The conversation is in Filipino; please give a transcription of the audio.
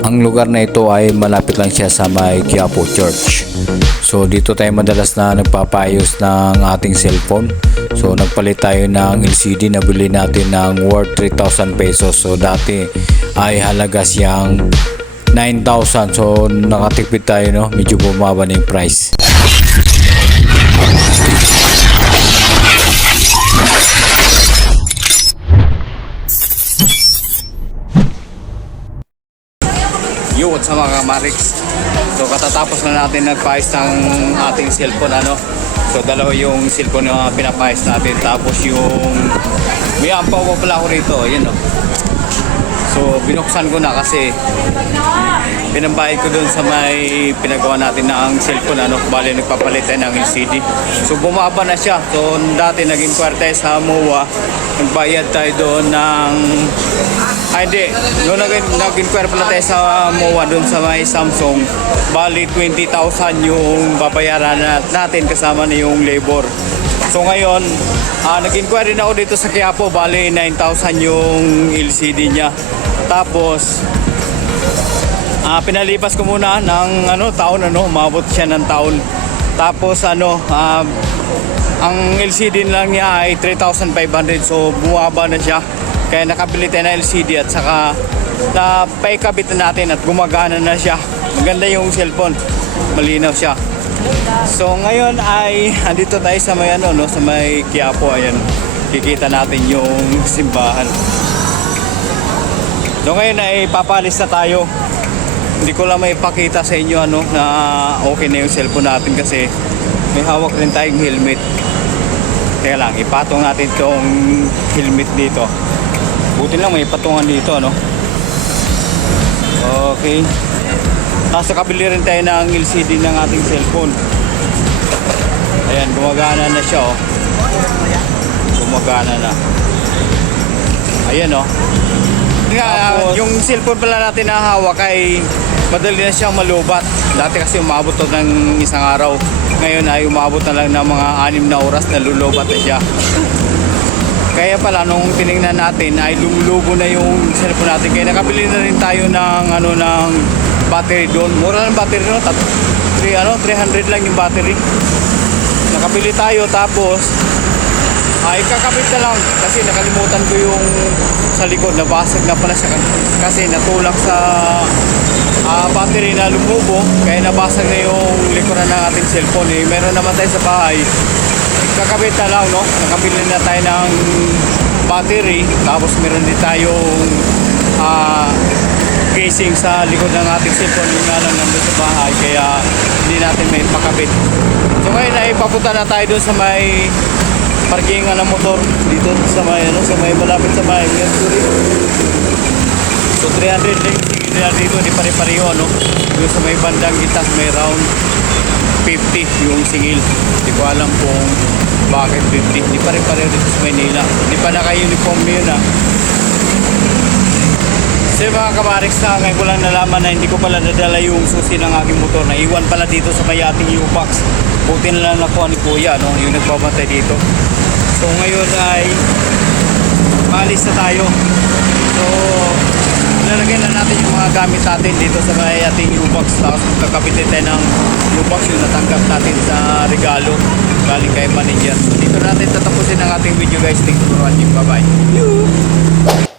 Ang lugar na ito ay malapit lang siya sa may Quiapo Church. So dito tayo madalas na nagpapayos ng ating cellphone. So nagpalit tayo ng LCD na bili natin ng worth 3,000 pesos. So dati ay halaga siyang 9,000. So nakatipid tayo, no? Medyo bumaba na yung price. Yo, what's up mga kamarix? So katatapos na natin nagpayos ng ating cellphone, ano? So dalawa yung cellphone na pinapayos natin. Tapos yung may ampaw pa pala ako rito, yun, no? So binuksan ko na kasi pinambayad ko dun sa may pinagawa natin na ang cellphone, ano? Bali nagpapalit tayo ng LCD. So bumaba na siya. So dati naging kwarta sa MOA, nagbayad tayo doon ng hindi, noong nag-inquire pala tayo sa MOA doon sa may Samsung, bali 20,000 yung babayaran natin kasama na yung labor. So ngayon, nag-inquire na ako dito sa Quiapo, bali 9,000 yung LCD niya. Tapos pinalipas ko muna ng taon, umabot siya ng taon. Tapos ang LCD lang niya ay 3,500, so bumaba na siya. Kaya nakabili tayo ng LCD at saka napaikabit na natin at gumagana na siya. Maganda yung cellphone, malinaw siya. So ngayon ay andito tayo sa may sa may Quiapo. Ayan, kikita natin yung simbahan. So ngayon ay papalis na tayo. Hindi ko lang may pakita sa inyo na okay na yung cellphone natin kasi may hawak rin tayong helmet. Kaya lang, ipatong natin itong helmet dito. Buti lang may patungan dito, Okay. Nasa kabili rin tayo ng LCD ng ating cellphone. Ayan, gumagana na siya, Gumagana na. Ayan, yung cellphone pala natin na hawak ay madali na siyang malubat. Dati kasi umabot to ng isang araw. Ngayon ay umabot na lang ng mga 6 na oras na lulubat na siya. Kaya pala nung tinignan natin ay lumulubo na yung cellphone natin. Kaya nakabili na rin tayo ng ng battery doon. Mura ng battery, 300 lang yung battery. Nakabili tayo, tapos ay kakabit na lang kasi nakalimutan ko yung sa likod, nabasag na pala siya kasi natulak sa battery na lumubo, kaya nabasag na yung likuran ng ating cellphone. Meron naman tayo sa bahay, kakabit na lang, nakabili na tayo ng battery, tapos meron din tayong casing sa likod ng ating cellphone. Yung nga lang nandun sa bahay, kaya hindi natin may pakabit. So ngayon ay papunta na tayo doon sa may parkingan ng motor dito sa may sa may malapit sa may Mercury. So 300 lang nila dito, di pare-pareho, doon sa may bandang gitas may round 50 yung singil. Hindi ko alam kung bakit 50. Di pare-pareho dito sa Manila. Di pa naka-uniform yun, So mga kamarix, ngayon ko lang nalaman na hindi ko pala nadala yung susi ng aking motor. Naiwan pala dito sa may ating U-Box. Buti na lang nakuha ni Kuya, yung nagbabantay dito. So ngayon ay maalis na tayo. So lalagyan na natin yung mga gamit natin dito sa may ating U-Box. Tapos magkakapitin tayo ng U-Box yung natanggap natin sa regalo galing kay manager. So dito natin tatapusin ang ating video, guys. Thank you for watching. Bye bye.